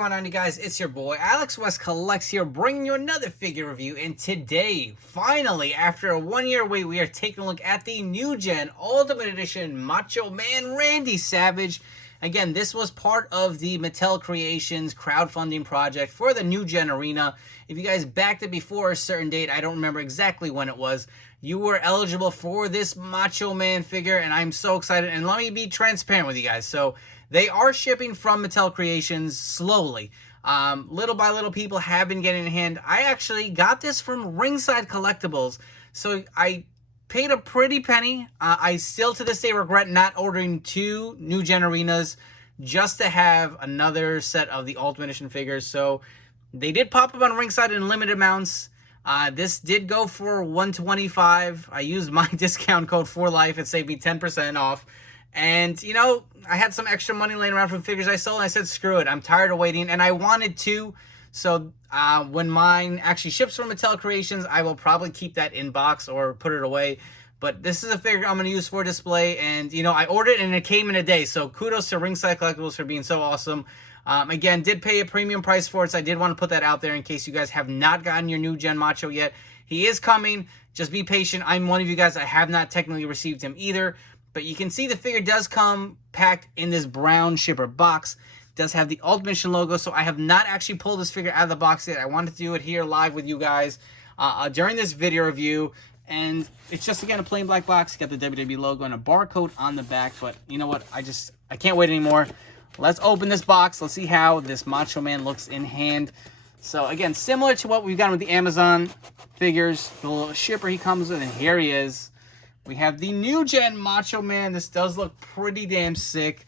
going on, you guys? It's your boy Alex West Collects here, bringing you another figure review. And today, finally, after a 1-year wait, we are taking a look at the new gen Ultimate Edition Macho Man Randy Savage. Again, this was part of the Mattel Creations crowdfunding project for the new gen arena. If you guys backed it before a certain date, I don't remember exactly when it was, you were eligible for this Macho Man figure, and I'm so excited. And let me be transparent with you guys. So they are shipping from Mattel Creations slowly. Little by little, people have been getting in hand. I actually got this from Ringside Collectibles, so I paid a pretty penny. I still to this day regret not ordering 2 new gen arenas just to have another set of the Ultimate Edition figures. So they did pop up on Ringside in limited amounts. This did go for $125. I used my discount code for life. It saved me 10% off. And, you know, I had some extra money laying around from figures I sold, and I said, screw it. I'm tired of waiting, and I wanted to. So when mine actually ships from Mattel Creations, I will probably keep that in box or put it away. But this is a figure I'm going to use for display, and, you know, I ordered it, and it came in a day. So kudos to Ringside Collectibles for being so awesome. Again, did pay a premium price for it, so I did want to put that out there in case you guys have not gotten your new gen Macho yet. He is coming. Just be patient. I'm one of you guys. I have not technically received him either. But you can see the figure does come packed in this brown shipper box. It does have the Ultimate Edition logo, so I have not actually pulled this figure out of the box yet. I wanted to do it here live with you guys during this video review. And it's just, again, a plain black box. Got the WWE logo and a barcode on the back. But you know what? I can't wait anymore. Let's open this box. Let's see how this Macho Man looks in hand. So, again, similar to what we've got with the Amazon figures. The little shipper he comes with, and here he is. We have the new gen Macho Man. This does look pretty damn sick.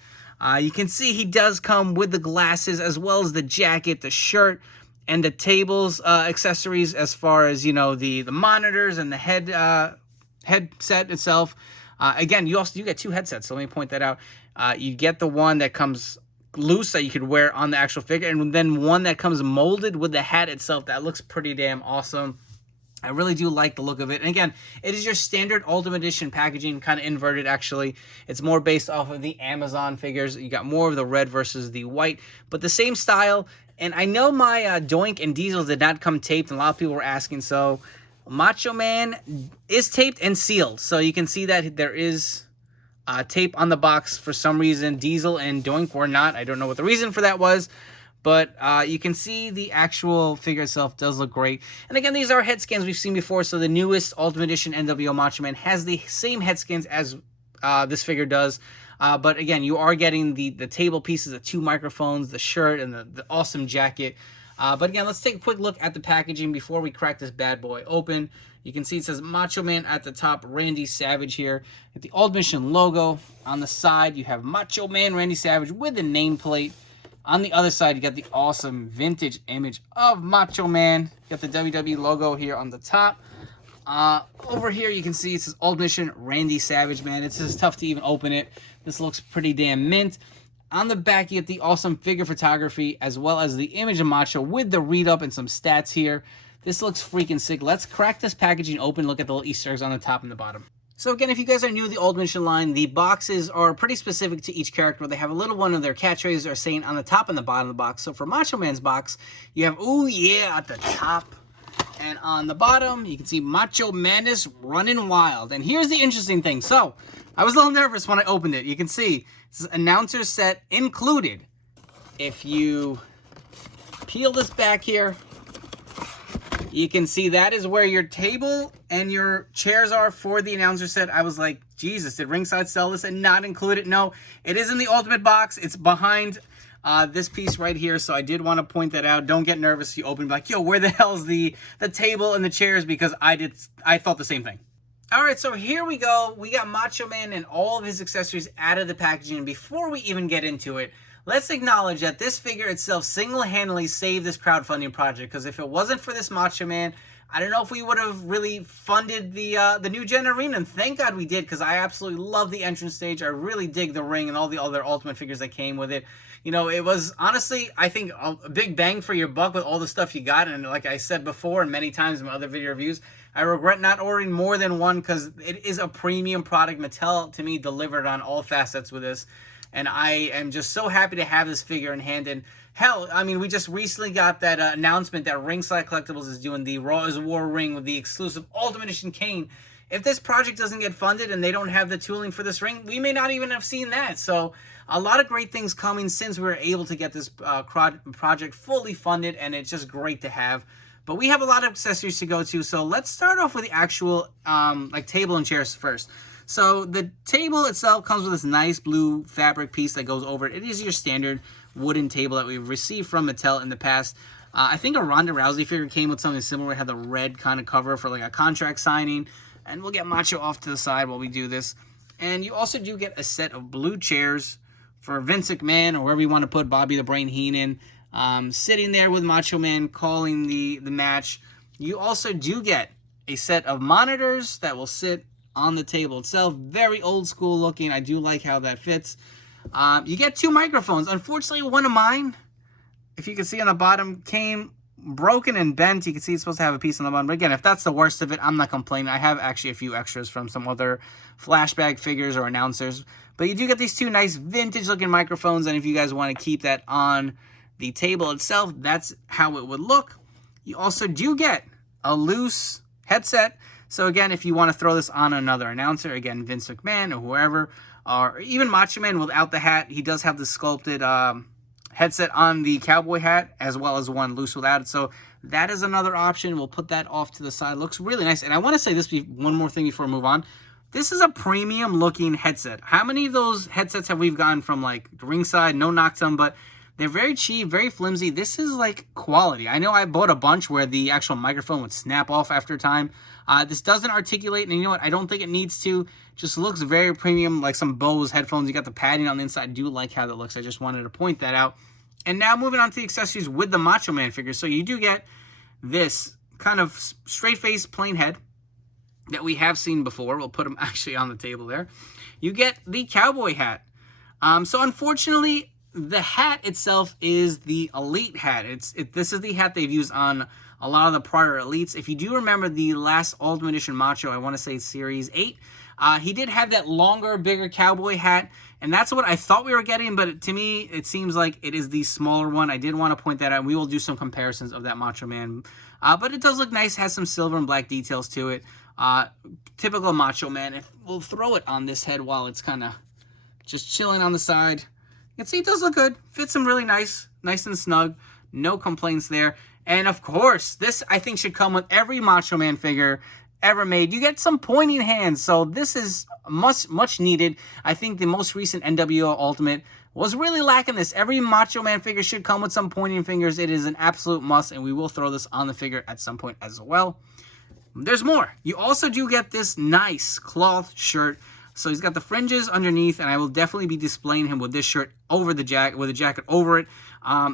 You can see he does come with the glasses as well as the jacket, the shirt, and the table's accessories as far as, you know, the monitors and the headset itself. Again, you get 2 headsets, so let me point that out. You get the one that comes loose that you could wear on the actual figure, and then one that comes molded with the hat itself. That looks pretty damn awesome. I really do like the look of it. And again, it is your standard Ultimate Edition packaging, kind of inverted actually. It's more based off of the Amazon figures. You got more of the red versus the white, but the same style. And I know my Doink and Diesel did not come taped, and a lot of people were asking. So Macho Man is taped and sealed. So you can see that there is tape on the box for some reason. Diesel and Doink were not. I don't know what the reason for that was. But you can see the actual figure itself does look great. And again, these are head scans we've seen before. So the newest Ultimate Edition NWO Macho Man has the same head scans as this figure does. But again, you are getting the table pieces, the 2 microphones, the shirt, and the awesome jacket. But again, let's take a quick look at the packaging before we crack this bad boy open. You can see it says Macho Man at the top, Randy Savage here. With the Ultimate Edition logo on the side, you have Macho Man Randy Savage with the nameplate. On the other side, you got the awesome vintage image of Macho Man. You got the WWE logo here on the top. Over here, you can see it says Ultimate Edition Randy Savage, man. It's just tough to even open it. This looks pretty damn mint. On the back, you get the awesome figure photography as well as the image of Macho with the read-up and some stats here. This looks freaking sick. Let's crack this packaging open. Look at the little Easter eggs on the top and the bottom. So again, if you guys are new to the Ultimate Edition line, the boxes are pretty specific to each character. They have a little one of their catchphrases are saying on the top and the bottom of the box. So for Macho Man's box, you have "Ooh yeah" at the top. And on the bottom, you can see Macho Madness running wild. And here's the interesting thing. So I was a little nervous when I opened it. You can see this is announcer set included. If you peel this back here, you can see that is where your table and your chairs are for the announcer set. I was like, Jesus, did Ringside sell this and not include it? No, it is in the Ultimate box. It's behind this piece right here, so I did want to point that out. Don't get nervous. You open like, yo, where the hell's the table and the chairs? Because I thought the same thing. All right, so here we go. We got Macho Man and all of his accessories out of the packaging. And before we even get into it, let's acknowledge that this figure itself single-handedly saved this crowdfunding project, because if it wasn't for this Macho Man, I don't know if we would have really funded the new gen arena, and thank God we did, because I absolutely love the entrance stage. I really dig the ring and all the other Ultimate figures that came with it. You know, it was honestly, I think, a big bang for your buck with all the stuff you got, and like I said before and many times in my other video reviews, I regret not ordering more than one because it is a premium product. Mattel, to me, delivered on all facets with this. and I am just so happy to have this figure in hand. And hell, I mean, we just recently got that announcement that Ringside Collectibles is doing the Raw is War ring with the exclusive Ultimate Edition Kane. If this project doesn't get funded and they don't have the tooling for this ring, we may not even have seen that. So a lot of great things coming since we were able to get this project fully funded, and it's just great to have. But we have a lot of accessories to go to, so let's start off with the actual like table and chairs first. So the table itself comes with this nice blue fabric piece that goes over it. It is your standard wooden table that we've received from Mattel in the past. I think a Ronda Rousey figure came with something similar. It had the red kind of cover for like a contract signing. And we'll get Macho off to the side while we do this. And you also do get a set of blue chairs for Vince McMahon, or wherever you want to put Bobby the Brain Heenan, sitting there with Macho Man calling the match. You also do get a set of monitors that will sit on the table itself. Very old school looking. I do like how that fits. You get 2 microphones. Unfortunately, one of mine, if you can see on the bottom, came broken and bent. You can see it's supposed to have a piece on the bottom. But again, if that's the worst of it, I'm not complaining. I have actually a few extras from some other flashback figures or announcers. But you do get these 2 nice vintage looking microphones. And if you guys want to keep that on the table itself, that's how it would look. You also do get a loose headset. So again, if you want to throw this on another announcer, again, Vince McMahon or whoever, or even Macho Man without the hat, he does have the sculpted headset on the cowboy hat, as well as one loose without it. So that is another option. We'll put that off to the side. Looks really nice. And I want to say this one more thing before we move on. This is a premium looking headset. How many of those headsets have we gotten from like Ringside? No knock to them, but they're very cheap, very flimsy. This is like quality. I know I bought a bunch where the actual microphone would snap off after time. This doesn't articulate, and you know what? I don't think it needs to. Just looks very premium, like some Bose headphones. You got the padding on the inside. I do like how that looks. I just wanted to point that out. And now moving on to the accessories with the Macho Man figure. So you do get this kind of straight-faced plain head that we have seen before. We'll put them actually on the table there. You get the cowboy hat. So unfortunately, the hat itself is the Elite hat. This is the hat they've used on a lot of the prior Elites. If you do remember the last Ultimate Edition Macho, I want to say Series 8, he did have that longer, bigger cowboy hat, and that's what I thought we were getting, but to me, it seems like it is the smaller one. I did want to point that out, and we will do some comparisons of that Macho Man. But it does look nice, has some silver and black details to it. Typical Macho Man. We'll throw it on this head while it's kind of just chilling on the side. You can see it does look good. Fits him really nice. Nice and snug. No complaints there. And of course, this I think should come with every Macho Man figure ever made. You get some pointing hands, so this is much needed. I think the most recent NWO Ultimate was really lacking this. Every Macho Man figure should come with some pointing fingers. It is an absolute must, and we will throw this on the figure at some point as well. There's more. You also do get this nice cloth shirt. So he's got the fringes underneath, and I will definitely be displaying him with this shirt over the jacket, with a jacket over it.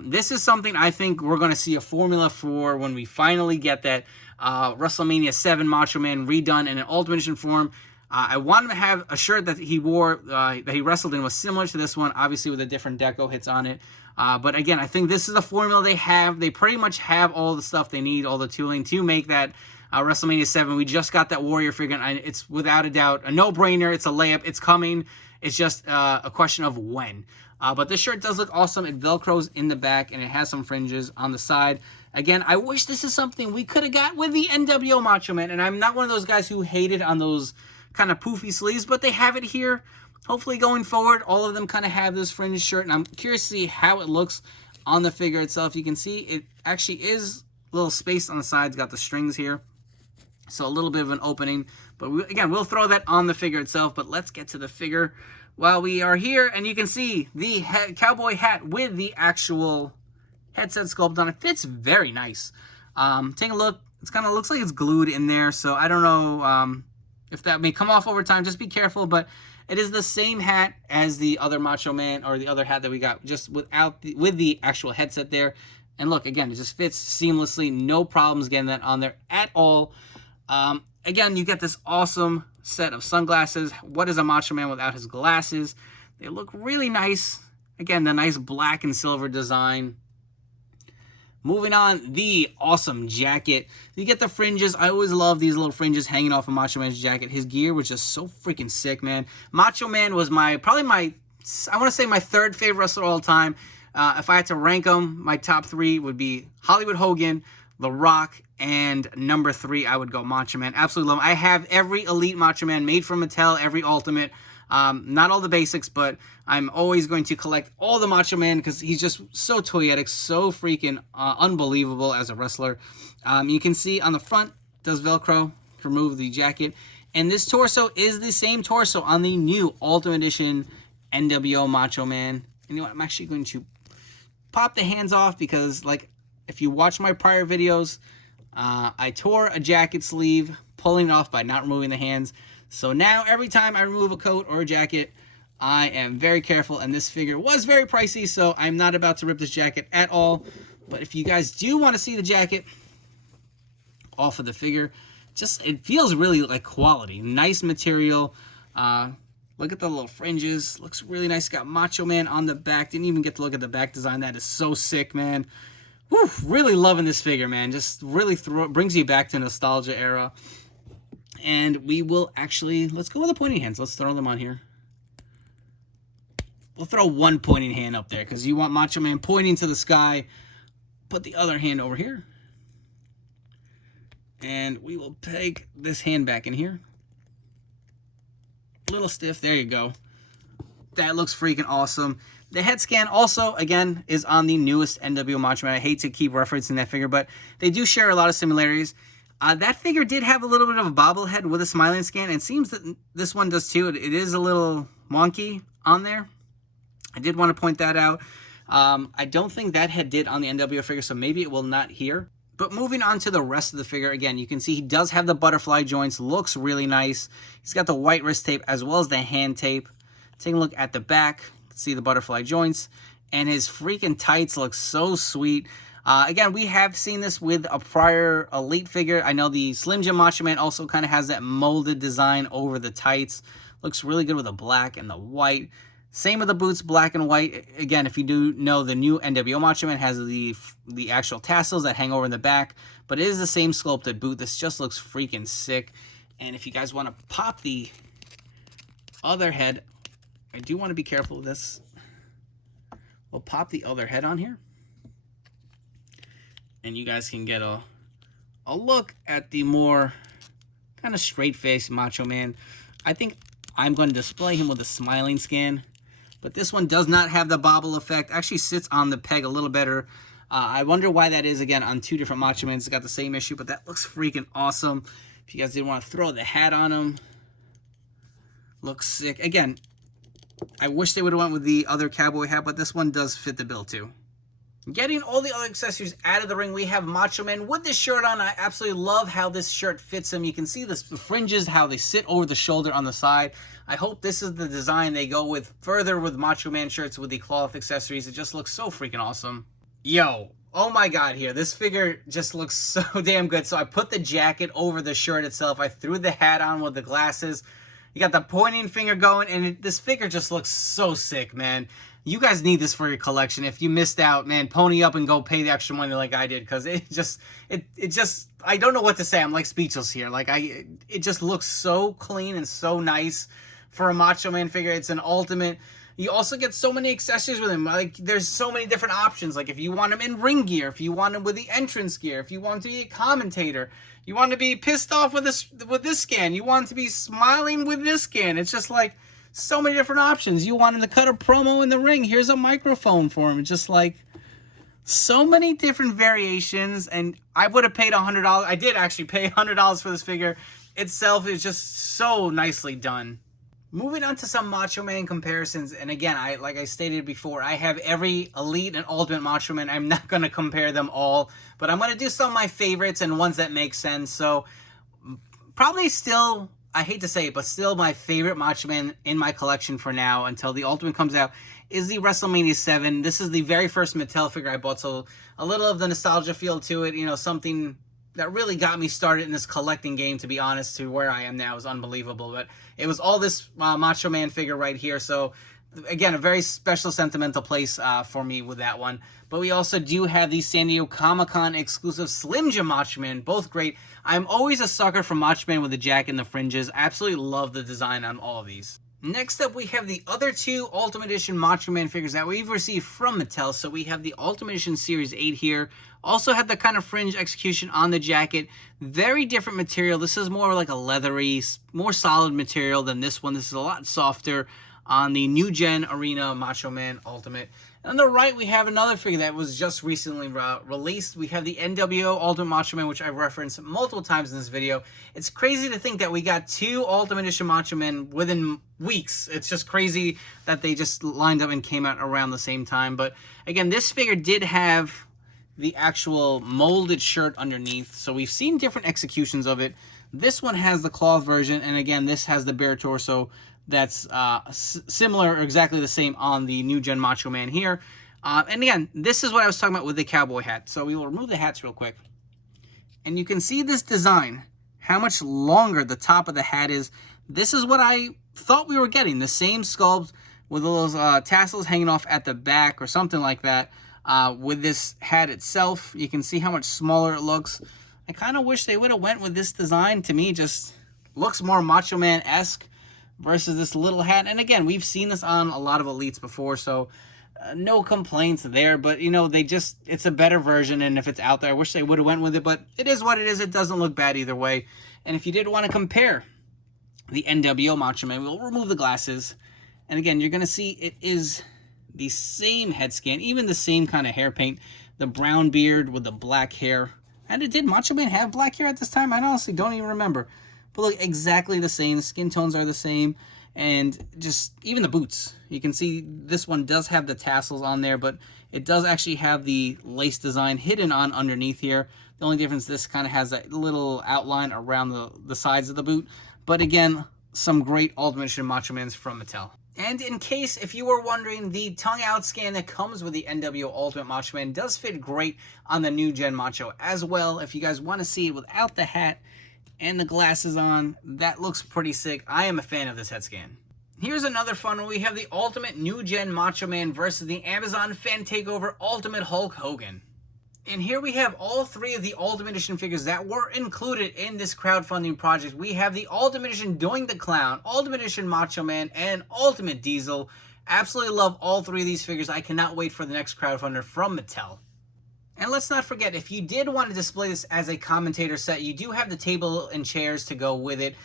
This is something I think we're going to see a formula for when we finally get that WrestleMania 7 Macho Man redone in an Ultimate Edition form. I want him to have a shirt that he wore, that he wrestled in, was similar to this one, obviously with a different deco hits on it. But again, I think this is the formula they have. They pretty much have all the stuff they need, all the tooling to make that WrestleMania 7. We just got that Warrior figure, and it's without a doubt a no-brainer. It's a layup. It's coming. It's just a question of when. But this shirt does look awesome. It Velcros in the back, and it has some fringes on the side. Again, I wish this is something we could have got with the NWO Macho Man, and I'm not one of those guys who hated on those kind of poofy sleeves, but they have it here. Hopefully going forward, all of them kind of have this fringe shirt, and I'm curious to see how it looks on the figure itself. You can see it actually is a little space on the sides, got the strings here. So a little bit of an opening. But again, we'll throw that on the figure itself. But let's get to the figure while we are here. And you can see the cowboy hat with the actual headset sculpt on it. Fits very nice. Take a look. It kind of looks like it's glued in there. So I don't know if that may come off over time. Just be careful. But it is the same hat as the other Macho Man, or the other hat that we got, just with the actual headset there. And look, again, it just fits seamlessly. No problems getting that on there at all. Again, you get this awesome set of sunglasses. What is a Macho Man without his glasses? They look really nice. Again, the nice black and silver design. Moving on, the awesome jacket. You get the fringes. I always love these little fringes hanging off of Macho Man's jacket. His gear was just so freaking sick, man. Macho Man was probably my I want to say my third favorite wrestler of all time. If I had to rank them, my top 3 would be Hollywood Hogan, The Rock, and number 3, I would go Macho Man. Absolutely love him. I have every Elite Macho Man made from Mattel, every Ultimate. Not all the basics, but I'm always going to collect all the Macho Man because he's just so toyetic, so freaking unbelievable as a wrestler. You can see on the front, does Velcro to remove the jacket. And this torso is the same torso on the new Ultimate Edition NWO Macho Man. And you know what? I'm actually going to pop the hands off because, like, if you watch my prior videos, I tore a jacket sleeve, pulling it off by not removing the hands. So now every time I remove a coat or a jacket, I am very careful. And this figure was very pricey, so I'm not about to rip this jacket at all. But if you guys do want to see the jacket off of the figure, it feels really like quality. Nice material. Look at the little fringes. Looks really nice. Got Macho Man on the back. Didn't even get to look at the back design. That is so sick, man. Whew, really loving this figure, man. Just really brings you back to nostalgia era. And we will actually, let's go with the pointing hands. Let's throw them on here. We'll throw one pointing hand up there because you want Macho Man pointing to the sky. Put the other hand over here. And we will peg this hand back in here. A little stiff. There you go. That looks freaking awesome. The head scan also, again, is on the newest NWO Macho Man. I hate to keep referencing that figure, but they do share a lot of similarities. That figure did have a little bit of a bobblehead with a smiling scan. It seems that this one does too. It is a little wonky on there. I did want to point that out. I don't think that head did on the NWO figure, so maybe it will not here. But moving on to the rest of the figure, again, you can see he does have the butterfly joints. Looks really nice. He's got the white wrist tape as well as the hand tape. Take a look at the back. See the butterfly joints. And his freaking tights look so sweet. Again, we have seen this with a prior Elite figure. I know the Slim Jim Macho Man also kind of has that molded design over the tights. Looks really good with the black and the white. Same with the boots, black and white. Again, if you do know, the new NWO Macho Man has the actual tassels that hang over in the back, but it is the same sculpted boot. This just looks freaking sick. And if you guys want to pop the other head, I do want to be careful with this. We'll pop the other head on here. And you guys can get a look at the more kind of straight-faced Macho Man. I think I'm going to display him with a smiling scan. But this one does not have the bobble effect. Actually sits on the peg a little better. I wonder why that is, again, on two different Macho Mans. It's got the same issue, but that looks freaking awesome. If you guys didn't want to throw the hat on him. Looks sick. Again, I wish they would have went with the other cowboy hat, but this one does fit the bill too. Getting all the other accessories out of the ring, we have Macho Man with this shirt on. I absolutely love how this shirt fits him. You can see the fringes, how they sit over the shoulder on the side. I hope this is the design they go with further with Macho Man shirts with the cloth accessories. It just looks so freaking awesome. Yo, oh my god, here. This figure just looks so damn good. So I put the jacket over the shirt itself. I threw the hat on with the glasses. You got the pointing finger going, and this figure just looks so sick, man. You guys need this for your collection. If you missed out, man, pony up and go pay the extra money like I did, because it just, I don't know what to say. I'm like speechless here. Like it just looks so clean and so nice for a Macho Man figure. It's an ultimate. You also get so many accessories with him. Like there's so many different options. Like if you want him in ring gear, if you want him with the entrance gear, if you want him to be a commentator, you want to be pissed off with this scan, you want him to be smiling with this scan. It's just like so many different options. You want him to cut a promo in the ring. Here's a microphone for him. It's just like so many different variations. And I would have paid $100. I did actually pay $100 for this figure. Itself is just so nicely done. Moving on to some Macho Man comparisons. And again, like I stated before, I have every Elite and Ultimate Macho Man. I'm not going to compare them all, but I'm going to do some of my favorites and ones that make sense. So probably still, I hate to say it, but still my favorite Macho Man in my collection for now until the Ultimate comes out is the WrestleMania 7. This is the very first Mattel figure I bought, so a little of the nostalgia feel to it, you know, something that really got me started in this collecting game, to be honest, to where I am now is unbelievable. But it was all this Macho Man figure right here, so again, a very special sentimental place for me with that one. But we also do have the San Diego Comic-Con exclusive Slim Jim Macho Man, both great. I'm always a sucker for Macho Man with the jacket and the fringes. I absolutely love the design on all of these. Next up, we have the other two Ultimate Edition Macho Man figures that we've received from Mattel. So we have the Ultimate Edition Series 8 here. Also had the kind of fringe execution on the jacket. Very different material. This is more like a leathery, more solid material than this one. This is a lot softer on the New Gen Arena Macho Man Ultimate. And on the right, we have another figure that was just recently released. We have the NWO Ultimate Macho Man, which I've referenced multiple times in this video. It's crazy to think that we got two Ultimate Edition Macho Men within weeks. It's just crazy that they just lined up and came out around the same time. But again, this figure did have the actual molded shirt underneath. So we've seen different executions of it. This one has the cloth version, and again, this has the bare torso. That's similar or exactly the same on the New Gen Macho Man here. And again, this is what I was talking about with the cowboy hat. So we will remove the hats real quick. And you can see this design, how much longer the top of the hat is. This is what I thought we were getting. The same sculpt with those tassels hanging off at the back or something like that. With this hat itself, you can see how much smaller it looks. I kind of wish they would have went with this design. To me, just looks more Macho Man-esque versus this little hat. And again, we've seen this on a lot of Elites before, so no complaints there. But, you know, it's a better version, and if it's out there, I wish they would have went with it. But it is what it is. It doesn't look bad either way. And if you did want to compare the NWO Macho Man, we'll remove the glasses. And again, you're going to see it is the same head scan, even the same kind of hair paint. The brown beard with the black hair. And did Macho Man have black hair at this time? I honestly don't even remember. But look, exactly the same. The skin tones are the same. And just even the boots. You can see this one does have the tassels on there, but it does actually have the lace design hidden on underneath here. The only difference, this kind of has that little outline around the sides of the boot. But again, some great Ultimate Edition Macho Mans from Mattel. And in case if you were wondering, the tongue out scan that comes with the NWO Ultimate Macho Man does fit great on the New Gen Macho as well. If you guys want to see it without the hat and the glasses on, that looks pretty sick. I am a fan of this head scan. Here's another fun one. We have the Ultimate New Gen Macho Man versus the Amazon Fan Takeover Ultimate Hulk Hogan. And here we have all three of the Ultimate Edition figures that were included in this crowdfunding project. We have the Ultimate Edition Doing the Clown, Ultimate Edition Macho Man, and Ultimate Diesel. Absolutely love all three of these figures. I cannot wait for the next crowdfunder from Mattel. And let's not forget, if you did want to display this as a commentator set, you do have the table and chairs to go with it.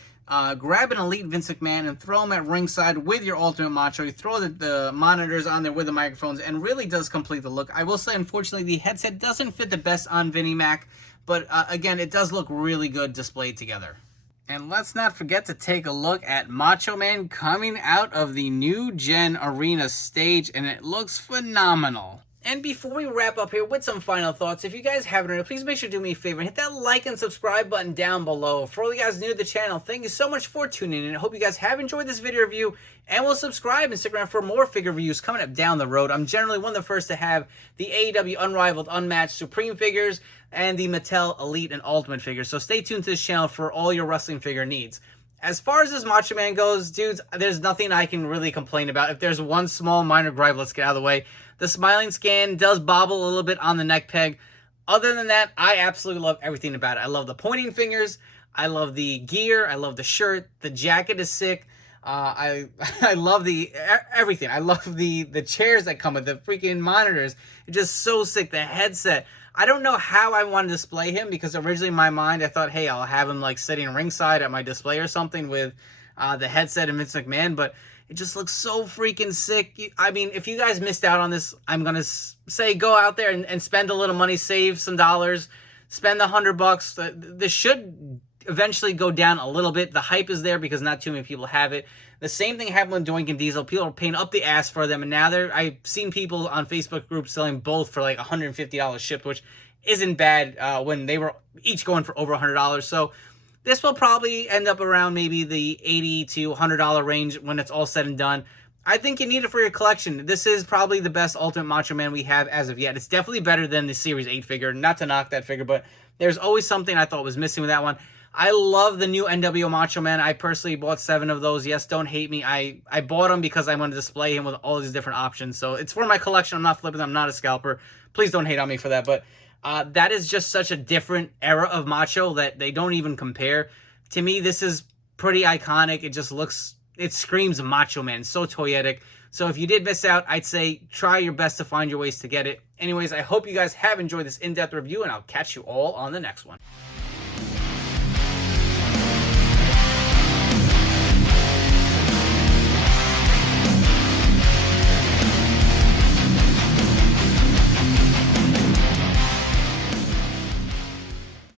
Grab an Elite Vince McMahon and throw him at ringside with your Ultimate Macho. You throw the monitors on there with the microphones, and really does complete the look. I will say, unfortunately, the headset doesn't fit the best on Vinnie Mac, but again, it does look really good displayed together. And let's not forget to take a look at Macho Man coming out of the New Gen Arena stage, and it looks phenomenal. And before we wrap up here with some final thoughts, if you guys haven't already, please make sure to do me a favor and hit that like and subscribe button down below. For all you guys new to the channel, thank you so much for tuning in. I hope you guys have enjoyed this video review and will subscribe and stick around for more figure reviews coming up down the road. I'm generally one of the first to have the AEW Unrivaled Unmatched Supreme figures and the Mattel Elite and Ultimate figures. So stay tuned to this channel for all your wrestling figure needs. As far as this Macho Man goes, dudes, there's nothing I can really complain about. If there's one small minor gripe, let's get out of the way. The smiling scan does bobble a little bit on the neck peg. Other than that, I absolutely love everything about it. I love the pointing fingers. I love the gear. I love the shirt. The jacket is sick. I love everything. I love the chairs that come with the freaking monitors. It's just so sick. The headset. I don't know how I want to display him, because originally in my mind I thought, hey, I'll have him like sitting ringside at my display or something with the headset and Vince McMahon, but it just looks so freaking sick. I mean, if you guys missed out on this, I'm going to say go out there and spend a little money, save some dollars, spend $100. This should eventually go down a little bit. The hype is there because not too many people have it. The same thing happened with Doink and Diesel. People are paying up the ass for them, and now I've seen people on Facebook groups selling both for like $150 shipped, which isn't bad when they were each going for over $100. So this will probably end up around maybe the $80 to $100 range when it's all said and done. I think you need it for your collection. This is probably the best Ultimate Macho Man we have as of yet. It's definitely better than the Series 8 figure. Not to knock that figure, but there's always something I thought was missing with that one. I love the new NWO Macho Man. I personally bought 7 of those. Yes, don't hate me. I bought them because I wanted to display him with all these different options. So it's for my collection. I'm not flipping them. I'm not a scalper. Please don't hate on me for that. But that is just such a different era of Macho that they don't even compare. To me, this is pretty iconic. It just looks it screams Macho Man. It's so toyetic. So if you did miss out, I'd say try your best to find your ways to get it. Anyways, I hope you guys have enjoyed this in-depth review, and I'll catch you all on the next one.